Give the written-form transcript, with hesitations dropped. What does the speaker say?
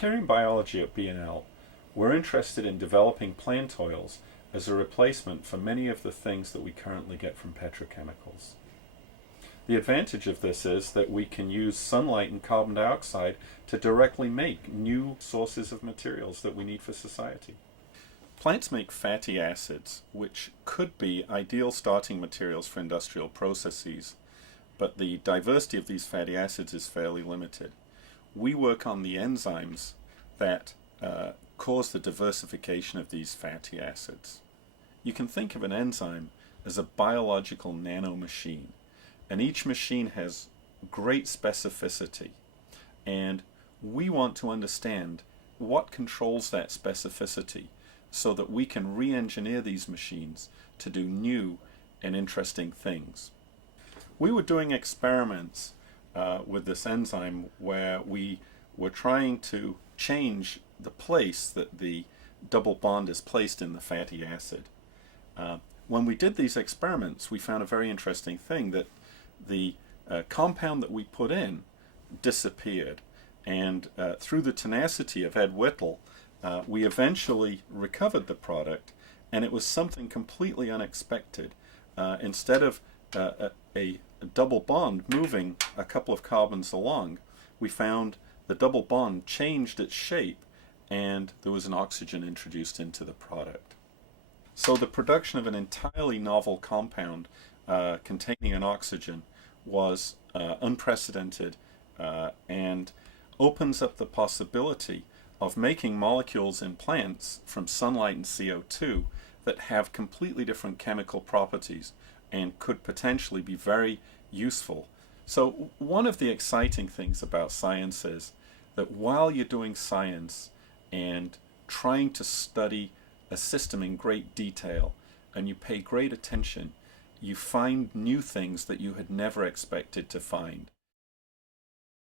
Here in biology at B&L, we're interested in developing plant oils as a replacement for many of the things that we currently get from petrochemicals. The advantage of this is that we can use sunlight and carbon dioxide to directly make new sources of materials that we need for society. Plants make fatty acids, which could be ideal starting materials for industrial processes, but the diversity of these fatty acids is fairly limited. We work on the enzymes that cause the diversification of these fatty acids. You can think of an enzyme as a biological nanomachine, and each machine has great specificity, and we want to understand what controls that specificity so that we can re-engineer these machines to do new and interesting things. We were doing experiments with this enzyme where we were trying to change the place that the double bond is placed in the fatty acid. When we did these experiments, we found a very interesting thing, that the compound that we put in disappeared, and through the tenacity of Ed Whittle, we eventually recovered the product, and it was something completely unexpected. Instead of a double bond moving a couple of carbons along, we found the double bond changed its shape, and there was an oxygen introduced into the product. So the production of an entirely novel compound containing an oxygen was unprecedented and opens up the possibility of making molecules in plants from sunlight and CO2 that have completely different chemical properties and could potentially be very useful. So one of the exciting things about science is that while you're doing science and trying to study a system in great detail and you pay great attention, you find new things that you had never expected to find.